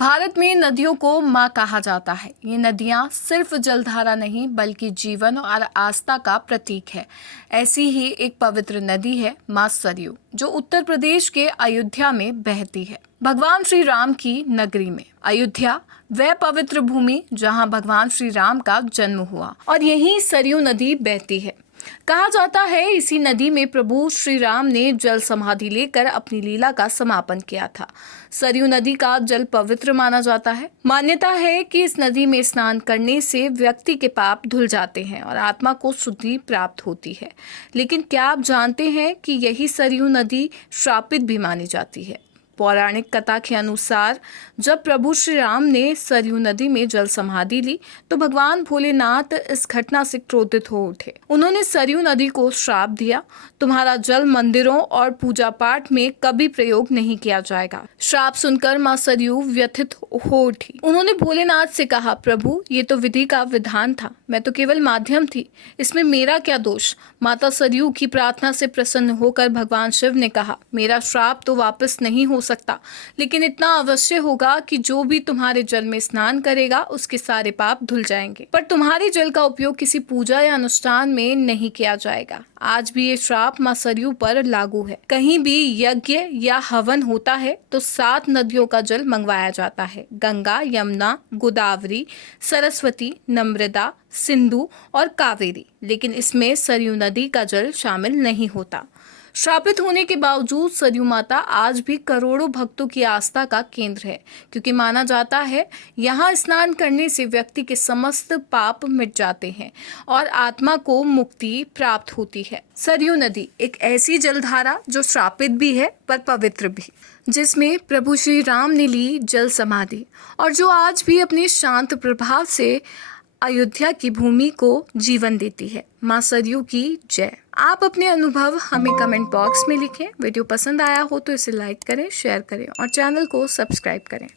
भारत में नदियों को माँ कहा जाता है। ये नदियाँ सिर्फ जलधारा नहीं बल्कि जीवन और आस्था का प्रतीक है। ऐसी ही एक पवित्र नदी है माँ सरयू, जो उत्तर प्रदेश के अयोध्या में बहती है। भगवान श्री राम की नगरी में अयोध्या वह पवित्र भूमि जहाँ भगवान श्री राम का जन्म हुआ और यहीं सरयू नदी बहती है। कहा जाता है इसी नदी में प्रभु श्री राम ने जल समाधि लेकर अपनी लीला का समापन किया था। सरयू नदी का जल पवित्र माना जाता है। मान्यता है कि इस नदी में स्नान करने से व्यक्ति के पाप धुल जाते हैं और आत्मा को शुद्धि प्राप्त होती है। लेकिन क्या आप जानते हैं कि यही सरयू नदी श्रापित भी मानी जाती है? पौराणिक कथा के अनुसार जब प्रभु श्री राम ने सरयू नदी में जल समाधि ली तो भगवान भोलेनाथ इस घटना से क्रोधित हो उठे। उन्होंने सरयू नदी को श्राप दिया, तुम्हारा जल मंदिरों और पूजा पाठ में कभी प्रयोग नहीं किया जाएगा। श्राप सुनकर मां सरयू व्यथित हो उठी। उन्होंने भोलेनाथ से कहा, प्रभु ये तो विधि का विधान था, मैं तो केवल माध्यम थी, इसमें मेरा क्या दोष? माता सरयू की प्रार्थना से प्रसन्न होकर भगवान शिव ने कहा, मेरा श्राप तो वापस नहीं हो सकता, लेकिन इतना अवश्य होगा कि जो भी तुम्हारे जल में स्नान करेगा उसके सारे पाप धुल जाएंगे। पर तुम्हारे जल का उपयोग किसी पूजा या अनुष्ठान में नहीं किया जाएगा। आज भी ये श्राप मां सरयू पर लागू है। कहीं भी यज्ञ या हवन होता है तो 7 नदियों का जल मंगवाया जाता है, गंगा, यमुना, गोदावरी, सरस्वती, नर्मदा, सिंधु और कावेरी। लेकिन इसमें सरयू नदी का जल शामिल नहीं होता। श्रापित होने के बावजूद सरयू माता आज भी करोड़ों भक्तों की आस्था का केंद्र है, क्योंकि माना जाता है यहाँ स्नान करने से व्यक्ति के समस्त पाप मिट जाते हैं और आत्मा को मुक्ति प्राप्त होती है। सरयू नदी एक ऐसी जलधारा जो श्रापित भी है पर पवित्र भी, जिसमें प्रभु श्री राम ने ली जल समाधि और जो आज भी अपने शांत प्रभाव से अयोध्या की भूमि को जीवन देती है। मां सरयू की जय। आप अपने अनुभव हमें कमेंट बॉक्स में लिखें। वीडियो पसंद आया हो तो इसे लाइक करें, शेयर करें और चैनल को सब्सक्राइब करें।